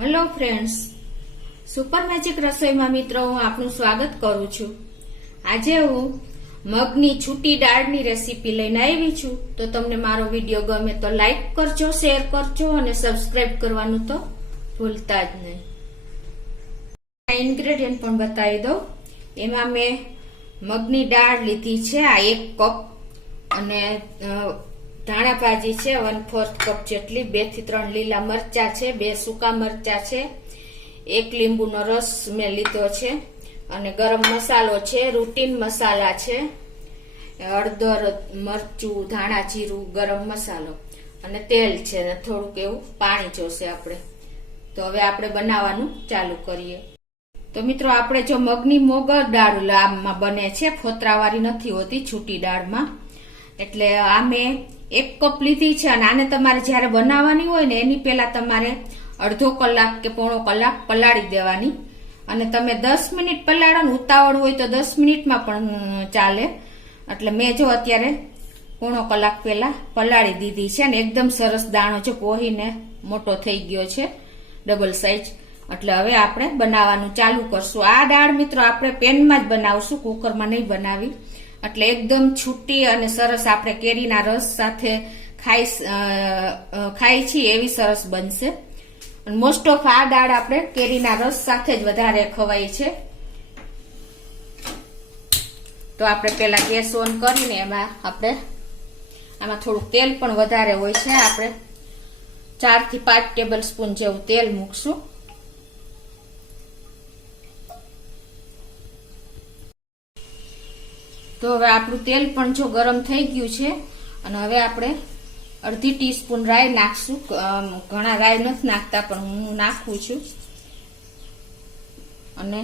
Hello friends, super magic રસોઈમાં મિત્રો હું આપનું સ્વાગત કરું છું। આજે હું મગની છૂટી દાળની રેસીપી લઈને આવી છું। તો તમને મારો વિડીયો ગમે તો લાઈક કરજો, શેર કરજો અને સબસ્ક્રાઇબ કરવાનું તો ભૂલતા જ નહીં। ઇન્ગ્રેડિયન્ટ પણ બતાવી દઉં। એમાં મેં મગની દાળ લીધી છે, આ 1 કપ, અને ધાણા ભાજી છે 1/4 કપ જેટલી, 2 થી 3 લીલા મરચા છે, 2 સૂકા મરચા છે, 1 લીંબુનો રસ મેં લીધો છે, અને ગરમ મસાલો છે, રૂટીન મસાલા છે, હળદર, મરચું, ધાણા જીરું, ગરમ મસાલો, અને તેલ છે, ને થોડુંક એવું પાણી જોશે આપણે। તો હવે આપણે બનાવવાનું ચાલુ કરીએ। તો મિત્રો, આપણે જો મગની મોગર દાળ આમાં બને છે, ફોતરાવાળી નથી હોતી છૂટી દાળમાં, એટલે આ મેં 1 કપ લીધી છે। અને આને તમારે જ્યારે બનાવવાની હોય ને એની પહેલા તમારે અડધો કલાક કે પોણો કલાક પલાળી દેવાની। અને તમે 10 મિનિટ પલાળો ને ઉતાવળ હોય તો 10 મિનિટમાં પણ ચાલે। એટલે મેં જો અત્યારે પોણો કલાક પહેલા પલાળી દીધી છે, અને એકદમ સરસ દાણો જો પોહીને મોટો થઈ ગયો છે, ડબલ સાઈઝ। એટલે હવે આપણે બનાવવાનું ચાલુ કરશું। આ દાળ મિત્રો આપણે પેનમાં જ બનાવશું, કુકરમાં નહીં બનાવી। એટલે એકદમ છૂટી અને સરસ આપણે કેરીના રસ સાથે ખાઈ છીએ એવી સરસ બનશે। મોસ્ટ ઓફ આ દાળ આપણે કેરીના રસ સાથે જ વધારે ખવાય છે। તો આપણે પેલા ગેસ ઓન કરીને આમાં થોડું તેલ પણ વધારે હોય છે, આપણે 4 થી 5 ટેબલ સ્પૂન જેવું તેલ મૂકશું। તો હવે આપણું તેલ પણ જો ગરમ થઈ ગયું છે, અને હવે આપણે અડધી ટીસ્પૂન રાઈ નાખશું। ઘણા રાઈ નથી નાખતા, પણ હું નાખું છું। અને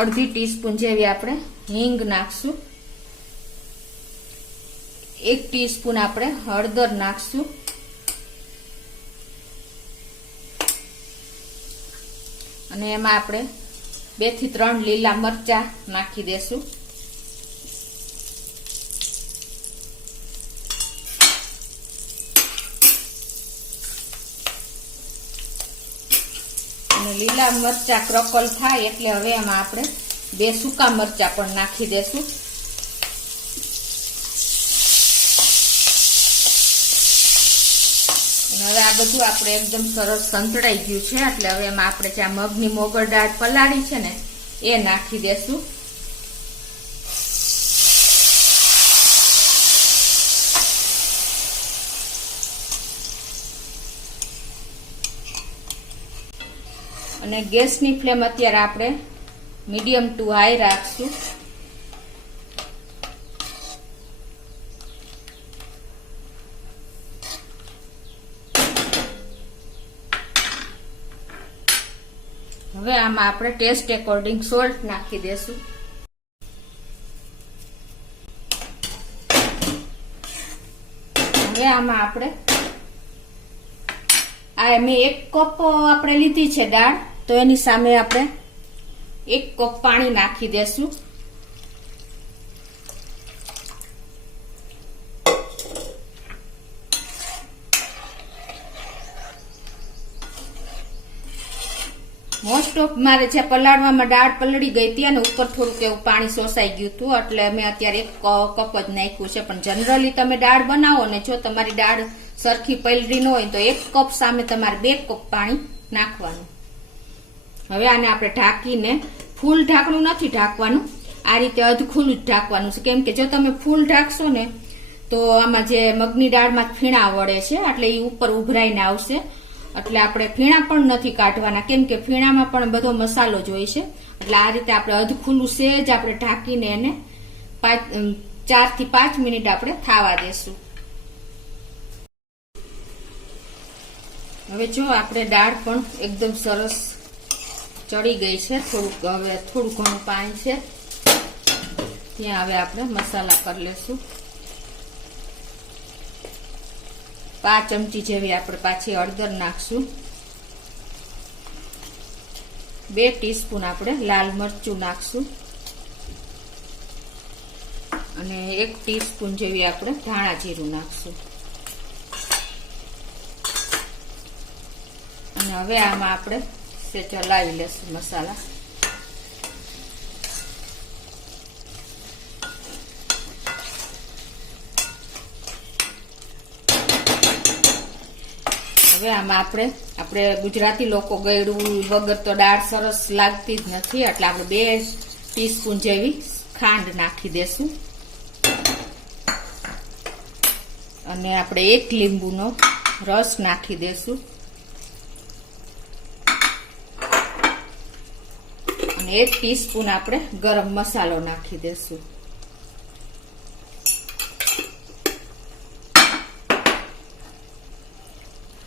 અડધી ટીસ્પૂન જેવી આપણે હિંગ નાખશું। 1 ટીસ્પૂન આપણે હળદર નાખશું। અને એમાં આપણે 2 થી 3 લીલા મરચા નાખી દેશું। અને લીલા મરચા ક્રકલ થાય એટલે હવે એમાં આપણે 2 સૂકા મરચા પણ નાખી દેશું। હવે આ બધું આપણે એકદમ સરસ સંતળાઈ ગયું છે, એટલે હવે એમાં આપણે જે મગની મોગર દાળ પલાળી છે ને એ નાખી દેશું। અને ગેસની ફ્લેમ અત્યારે આપણે મીડિયમ ટુ હાઈ રાખશું। હવે આમાં આપણે ટેસ્ટ એકોર્ડિંગ સોલ્ટ નાખી દેશું। હવે આમાં આપણે મેં 1 કપ આપણે લીધી છે દાળ, તો એની સામે આપણે 1 કપ પાણી નાખી દેશું। મોસ્ટ ઓફ મારે જે પલાળવામાં દાળ પલળી ગઈ હતી અને ઉપર થોડુંક એવું પાણી શોષાઈ ગયું હતું, એટલે મેં અત્યારે 1 કપ જ નાખ્યું છે। પણ જનરલી તમે દાળ બનાવો ને, જો તમારી દાળ સરખી પલળી ન હોય તો 1 કપ સામે તમારે 2 કપ પાણી નાખવાનું। હવે આને આપણે ઢાંકીને, ફૂલ ઢાંકણું નથી ઢાંકવાનું, આ રીતે અધખુલ્લું જ ઢાંકવાનું છે। કેમ કે જો તમે ફૂલ ઢાંકશો ને તો આમાં જે મગની દાળમાં ફીણા વળે છે, એટલે એ ઉપર ઉભરાઈને આવશે। એટલે આપણે ફીણા પણ નથી કાઢવાના, કેમ કે ફીણામાં પણ બધો મસાલો જ હોય છે। એટલે આ રીતે આપણે અધખુલ્લું સેજ આપણે ઢાંકીને એને 4 થી 5 મિનિટ આપણે થાવા દેશું। હવે જો આપણે દાળ પણ એકદમ સરસ ચડી ગઈ છે, થોડું ઘણું પાણી છે, ત્યાં હવે આપણે મસાલા કરી લેશું। 5 ચમચી જેવી આપણે પાછી હળદર નાખશું। 2 ટીસ્પૂન આપણે લાલ મરચું નાખશું। અને 1 ટીસ્પૂન જેવી આપણે ધાણા જીરું નાખશું। અને હવે આમાં આપણે સેજ હલાવી લેશું મસાલા. હવે આમાં આપણે ગુજરાતી લોકો ગળ્યું વગર તો દાળ સરસ લાગતી જ નથી, એટલે આપણે 2 ટીસ્પૂન જેવી ખાંડ નાખી દેશું અને આપણે 1 લીંબુનો રસ નાખી દેશું અને 1 ટીસ્પૂન આપણે ગરમ મસાલો નાખી દેશું.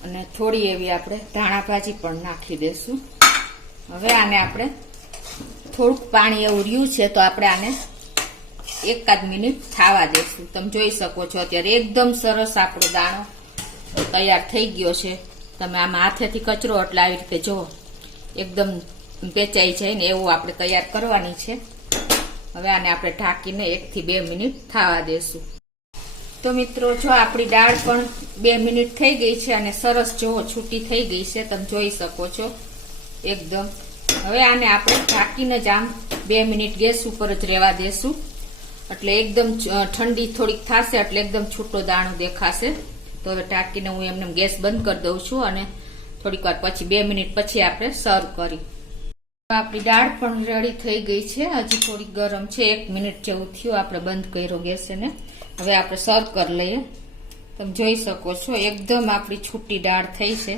અને થોડી એવી આપણે ધાણા ભાજી પણ નાખી દેશું. હવે આને આપણે થોડુંક પાણી એવું રહ્યું છે તો આપણે આને 1 મિનિટ થવા દેશું. તમે જોઈ શકો છો અત્યારે એકદમ સરસ આપણો દાણો તૈયાર થઈ ગયો છે. તમે આમાં હાથેથી કચરો એટલે આવી રીતે જો એકદમ પેચાઈ જાય ને એવું આપણે તૈયાર કરવાની છે. હવે આને આપણે ઢાંકીને 1 થી 2 મિનિટ થવા દેશું. તો મિત્રો જો આપણી દાળ પણ 2 મિનિટ થઈ ગઈ છે અને સરસ જો છૂટી થઈ ગઈ છે, તમે જોઈ શકો છો એકદમ. હવે આને આપણે ઢાંકીને જ આમ 2 મિનિટ ગેસ ઉપર જ રહેવા દેશું, એટલે એકદમ ઠંડી થોડીક થશે એટલે એકદમ છૂટો દાણો દેખાશે. તો હવે ઢાંકીને હું એમને ગેસ બંધ કરી દઉં છું અને થોડીક વાર પછી 2 મિનિટ પછી આપણે સર્વ કરી. આપણી દાળ પણ રેડી થઈ ગઈ છે, હજી થોડી ગરમ છે. 1 મિનિટ જેવું થયું આપણે બંધ કર્યો ગેસ એને. હવે આપણે સર્વ કરી લઈએ. તમે જોઈ શકો છો એકદમ આપણી છૂટી દાળ થઈ છે.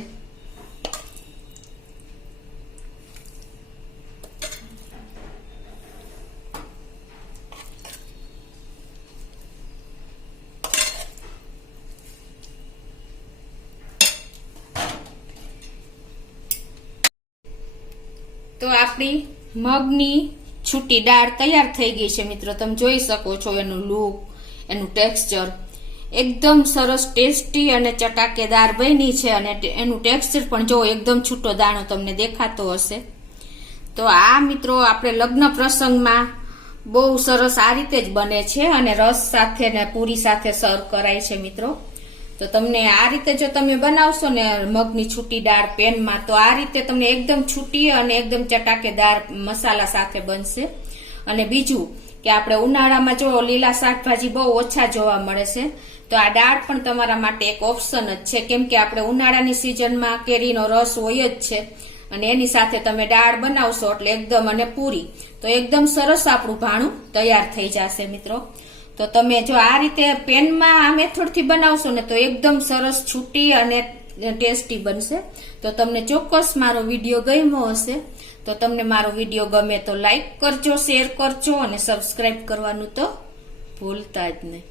તો આપણી મગની છૂટી દાળ તૈયાર થઈ ગઈ છે મિત્રો. તમે જોઈ શકો છો એનું લુક, એનું ટેક્સચર એકદમ સરસ ટેસ્ટી અને ચટાકેદાર બની છે અને એનું ટેક્સચર પણ જો એકદમ છૂટો દાણો તમને દેખાતો હશે. તો આ મિત્રો આપણે લગ્ન પ્રસંગમાં બહુ સરસ આ રીતે જ બને છે અને રસ સાથે ને પૂરી સાથે સર્વ કરાય છે મિત્રો. તો તમને આ રીતે જો તમે બનાવશો ને મગની છૂટી દાળ પેનમાં, તો આ રીતે તમને એકદમ છૂટી અને એકદમ ચટાકેદાર મસાલા સાથે બનશે. અને બીજું કે આપણે ઉનાળામાં જો લીલા શાકભાજી બહુ ઓછા જોવા મળે છે, તો આ દાળ પણ તમારા માટે એક ઓપ્શન જ છે. કેમ કે આપણે ઉનાળાની સિઝનમાં કેરીનો રસ હોય જ છે અને એની સાથે તમે દાળ બનાવશો એટલે એકદમ અને પૂરી, તો એકદમ સરસ આપણું ભાણું તૈયાર થઈ જશે મિત્રો. તો તમે જો આ રીતે પેનમાં આ મેથડથી બનાવશો ને તો એકદમ સરસ છૂટી અને ટેસ્ટી બનશે. તો તમને ચોક્કસ મારો વિડીયો ગમ્યો હશે. તો તમને મારો વિડીયો ગમે તો લાઈક કરજો, શેર કરજો અને સબસ્ક્રાઇબ કરવાનું તો ભૂલતા જ નહીં.